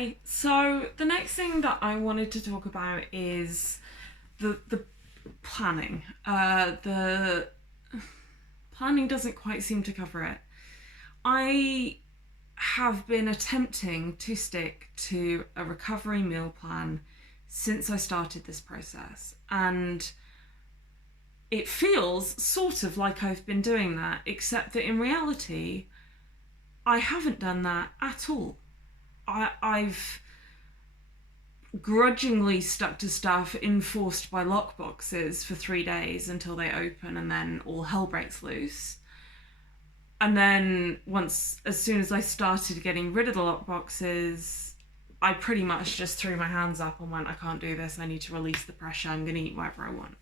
Okay, so the next thing that I wanted to talk about is the planning. The planning doesn't quite seem to cover it. I have been attempting to stick to a recovery meal plan since I started this process, and it feels sort of like I've been doing that, except that in reality, I haven't done that at all. I've grudgingly stuck to stuff enforced by lockboxes for 3 days until they open, and then all hell breaks loose. And then as soon as I started getting rid of the lockboxes, I pretty much just threw my hands up and went, I can't do this, I need to release the pressure, I'm going to eat whatever I want.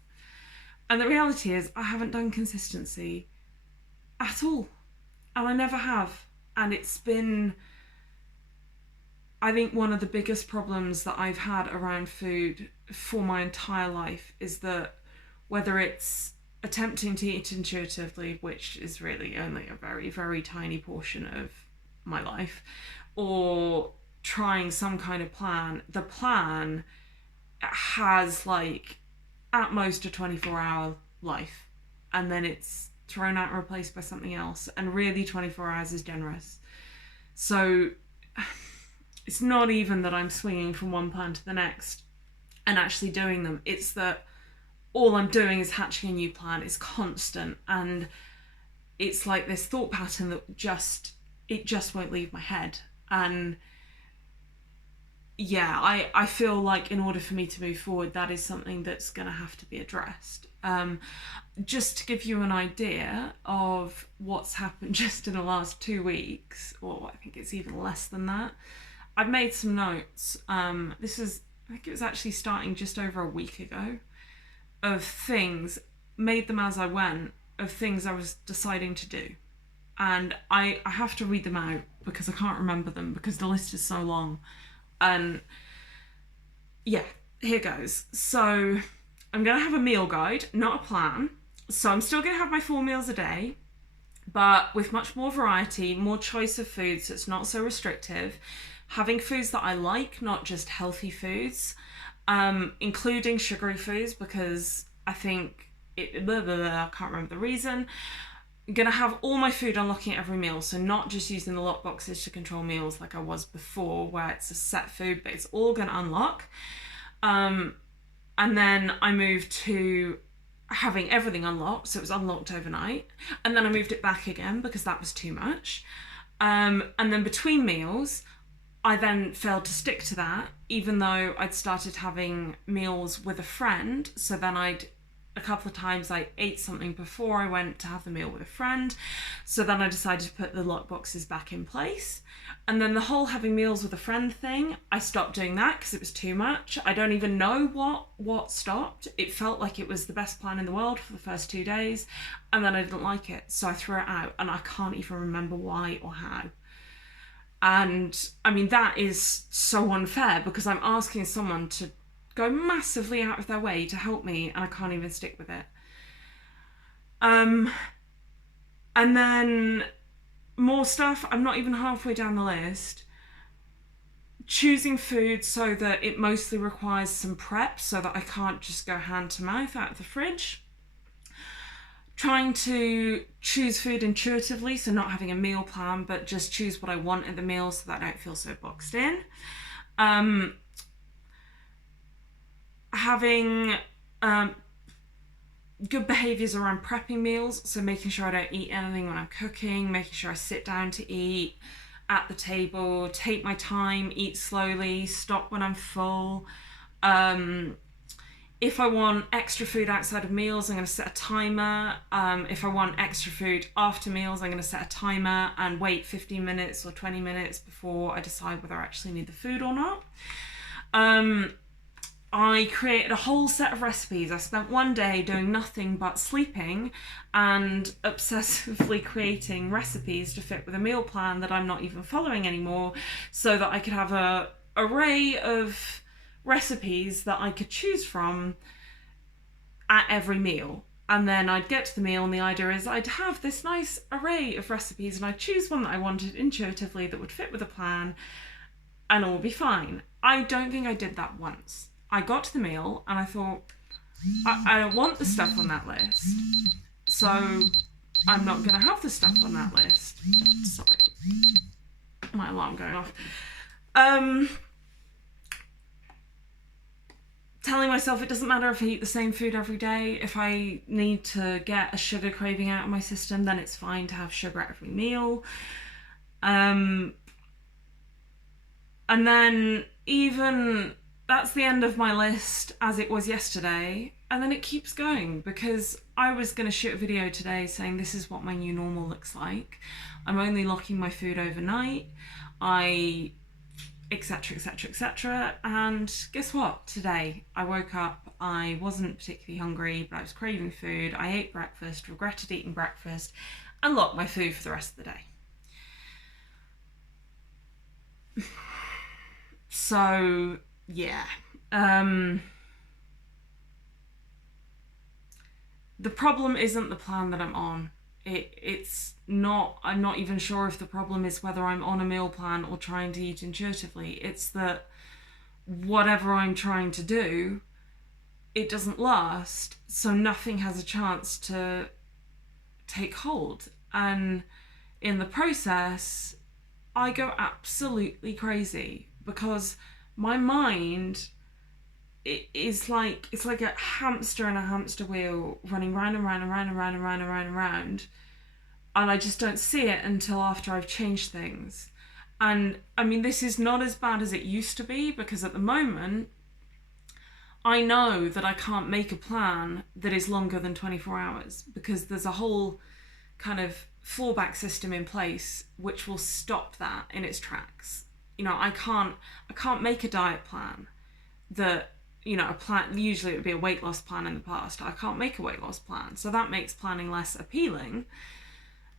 And the reality is, I haven't done consistency at all. And I never have. And it's been, I think, one of the biggest problems that I've had around food for my entire life is that whether it's attempting to eat intuitively, which is really only a very, very tiny portion of my life, or trying some kind of plan, the plan has at most a 24-hour life, and then it's thrown out and replaced by something else, and really 24 hours is generous. So it's not even that I'm swinging from one plan to the next and actually doing them. It's that all I'm doing is hatching a new plan. It's constant, and it's like this thought pattern that just won't leave my head. And yeah, I feel like in order for me to move forward, that is something that's going to have to be addressed. Just to give you an idea of what's happened just in the last 2 weeks, or I think it's even less than that, I've made some notes. I think it was actually starting just over a week ago, of things, made them as I went, of things I was deciding to do. And I have to read them out because I can't remember them because the list is so long. And yeah, here goes. So I'm going to have a meal guide, not a plan. So I'm still going to have my 4 meals a day, but with much more variety, more choice of foods, so it's not so restrictive. Having foods that I like, not just healthy foods, including sugary foods, because I think I can't remember the reason. I'm going to have all my food unlocking at every meal, so not just using the lock boxes to control meals like I was before, where it's a set food, but it's all going to unlock. And then I moved to having everything unlocked, so it was unlocked overnight. And then I moved it back again because that was too much. And then between meals, I then failed to stick to that, even though I'd started having meals with a friend. So then a couple of times I ate something before I went to have the meal with a friend. So then I decided to put the lock boxes back in place. And then the whole having meals with a friend thing, I stopped doing that because it was too much. I don't even know what stopped. It felt like it was the best plan in the world for the first 2 days, and then I didn't like it, so I threw it out, and I can't even remember why or how. And I mean, that is so unfair because I'm asking someone to go massively out of their way to help me, and I can't even stick with it. And then more stuff, I'm not even halfway down the list. Choosing food so that it mostly requires some prep so that I can't just go hand to mouth out of the fridge. Trying to choose food intuitively, so not having a meal plan, but just choose what I want at the meal so that I don't feel so boxed in. Having good behaviours around prepping meals, so making sure I don't eat anything when I'm cooking, making sure I sit down to eat at the table, take my time, eat slowly, stop when I'm full. If I want extra food outside of meals, I'm going to set a timer. If I want extra food after meals, I'm going to set a timer and wait 15 minutes or 20 minutes before I decide whether I actually need the food or not. I created a whole set of recipes. I spent one day doing nothing but sleeping and obsessively creating recipes to fit with a meal plan that I'm not even following anymore, so that I could have a array of recipes that I could choose from at every meal. And then I'd get to the meal, and the idea is I'd have this nice array of recipes, and I'd choose one that I wanted intuitively that would fit with the plan, and all will be fine. I don't think I did that once. I got to the meal and I thought, I don't want the stuff on that list, so I'm not going to have the stuff on that list. Sorry, my alarm going off. Telling myself it doesn't matter if I eat the same food every day. If I need to get a sugar craving out of my system, then it's fine to have sugar at every meal. And then even that's the end of my list as it was yesterday. And then it keeps going because I was going to shoot a video today saying this is what my new normal looks like. I'm only locking my food overnight. Etc, etc, etc. And guess what? Today I woke up, I wasn't particularly hungry, but I was craving food. I ate breakfast, regretted eating breakfast, and locked my food for the rest of the day. So, yeah. The problem isn't the plan that I'm on. It's not, I'm not even sure if the problem is whether I'm on a meal plan or trying to eat intuitively. It's that whatever I'm trying to do, it doesn't last, so nothing has a chance to take hold. And in the process, I go absolutely crazy because my mind it's like a hamster in a hamster wheel running round and round and round and round and round and round and round, and I just don't see it until after I've changed things. And I mean, this is not as bad as it used to be because at the moment I know that I can't make a plan that is longer than 24 hours because there's a whole kind of fallback system in place which will stop that in its tracks. You know, I can't make a diet plan that, you know, a plan, usually it would be a weight loss plan in the past. I can't make a weight loss plan, so that makes planning less appealing.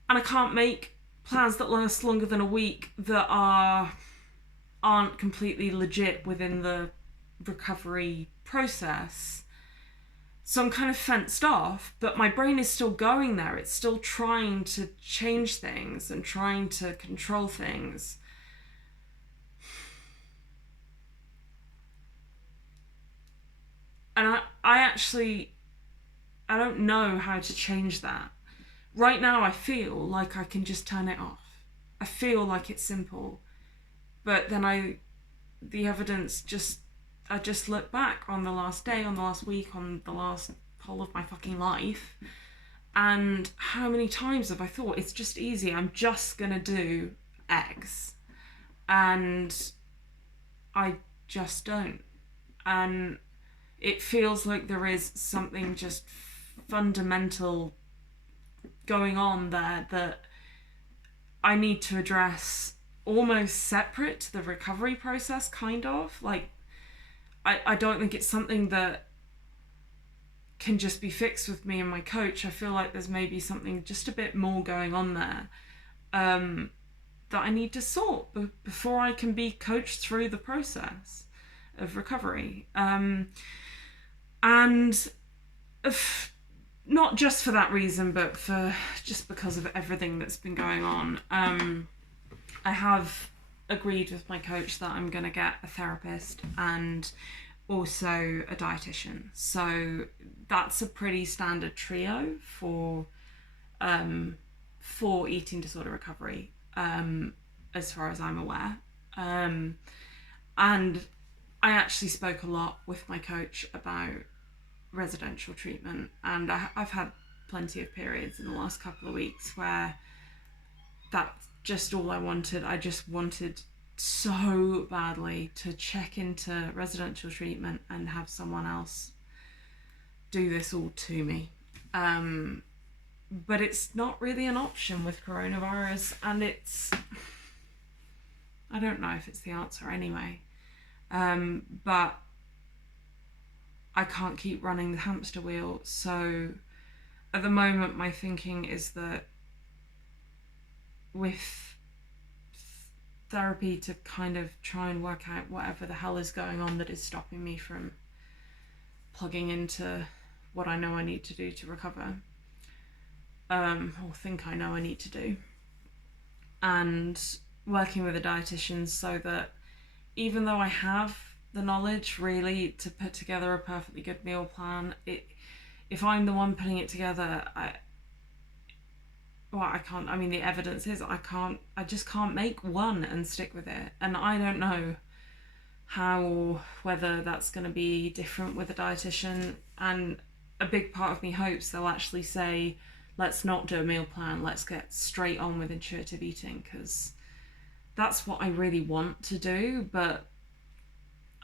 And I can't make plans that last longer than a week that aren't completely legit within the recovery process. So I'm kind of fenced off, but my brain is still going there. It's still trying to change things and trying to control things. And I don't know how to change that. Right now I feel like I can just turn it off. I feel like it's simple. But then I just look back on the last day, on the last week, on the last whole of my fucking life. And how many times have I thought, it's just easy, I'm just gonna do X. And I just don't. And it feels like there is something just fundamental going on there that I need to address, almost separate to the recovery process, kind of. Like, I don't think it's something that can just be fixed with me and my coach. I feel like there's maybe something just a bit more going on there that I need to sort before I can be coached through the process of recovery. And not just for that reason, but for just because of everything that's been going on. I have agreed with my coach that I'm going to get a therapist and also a dietitian. So that's a pretty standard trio for eating disorder recovery, as far as I'm aware. And I actually spoke a lot with my coach about residential treatment, and I've had plenty of periods in the last couple of weeks where that's just all I wanted. I just wanted so badly to check into residential treatment and have someone else do this all to me. But it's not really an option with coronavirus, and I don't know if it's the answer anyway. But I can't keep running the hamster wheel. So at the moment, my thinking is that with therapy to kind of try and work out whatever the hell is going on that is stopping me from plugging into what I know I need to do to recover, or think I know I need to do, and working with a dietitian so that even though I have the knowledge really to put together a perfectly good meal plan, if I'm the one putting it together, I can't. I mean, the evidence is I just can't make one and stick with it. And I don't know whether that's going to be different with a dietitian. And a big part of me hopes they'll actually say, let's not do a meal plan, let's get straight on with intuitive eating, because that's what I really want to do. But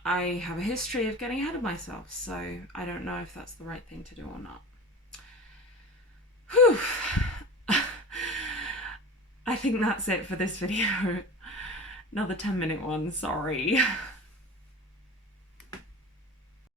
I have a history of getting ahead of myself, so I don't know if that's the right thing to do or not. Whew. I think that's it for this video. Another 10-minute one, sorry.